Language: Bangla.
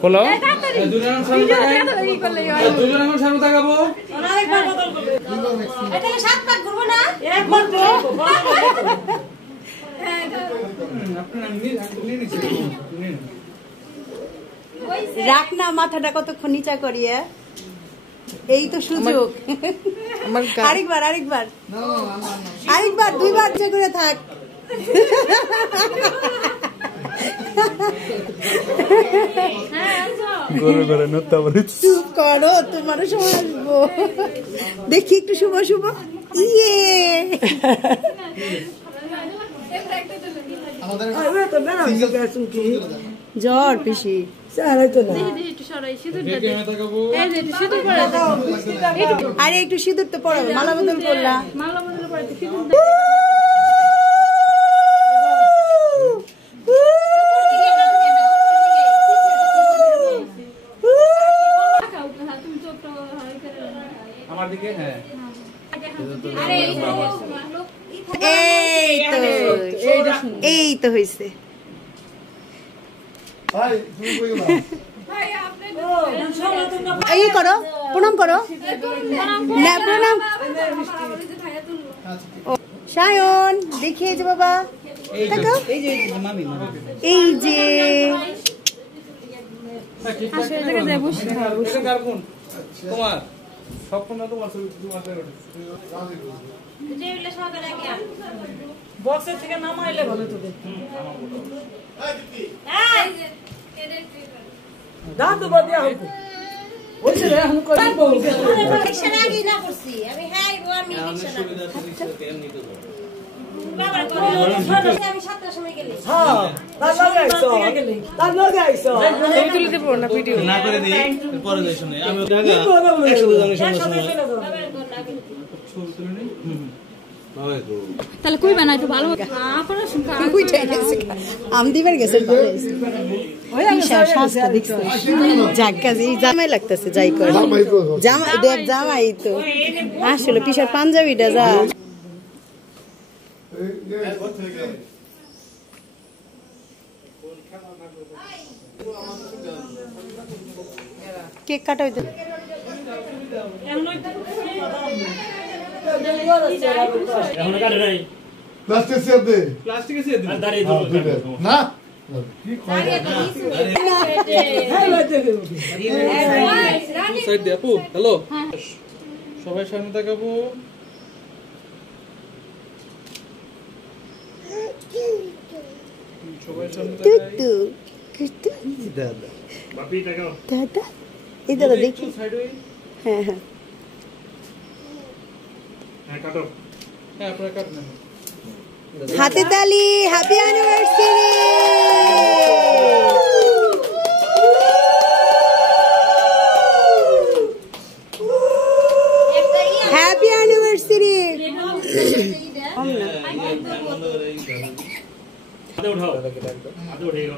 खोलो রাখ না মাথাটা কতক্ষণ নিচা করিয়ে এই তো সুযোগ আরেকবার আরেকবার আরেকবার দুইবার যে করে থাক চুপ করো তোমারও সময় আসবো দেখি একটু শুভ শুভ ইয়ে জ্বর পিসি আরে একটু সিঁদুর তো পড়ো মালা বদল করলা আমার দিকে হ্যাঁ এই তো হয়েছে এই করো প্রণাম করো না প্রণাম সায়ন দেখিয়ে যে বাবা এই যে তোমার স্বপ্ন তোমার বক্সের থেকে নামাইলে ভালো তো দেখতে দাদু বাদিয়া হবে ওইছে রে আমি কই রিকশা লাগি না করছি আমি হ্যাঁ গো আমি রিকশা লাগি বাবা আমি 7টার সময় গেলি হ্যাঁ তার লগে আইছো তুমি তুলে দেবো না ভিডিও না করে দিই পরে যাই শুনে আমি টাকা 100 জনের সঙ্গে তাহলে কই বানাই তো ভালো আম দিবার গেছে যাক কাজে জামাই লাগতেছে যাই করে জামাই দেব জামাই তো আসলে পিসার পাঞ্জাবিটা যা কেক কাটা হইতে এখন কাটে নাই প্লাস্টিক সেট দে প্লাস্টিকে দিয়ে দিন দাঁড়িয়ে না সাইড দে আপু হ্যালো সবাই সামনে তাকাবো সবাই সামনে তাকাই দাদা বাপি তাকাও দাদা এই দাদা দেখি সাইড হই হ্যাঁ হ্যাঁ হ্যাঁ কাটো হ্যাঁ আপনারা কাটুন হাতে তালি হ্যাপি অ্যানিভার্সারি হ্যাপি অ্যানিভার্সারি হাতে উঠাও হাতে উঠে গেল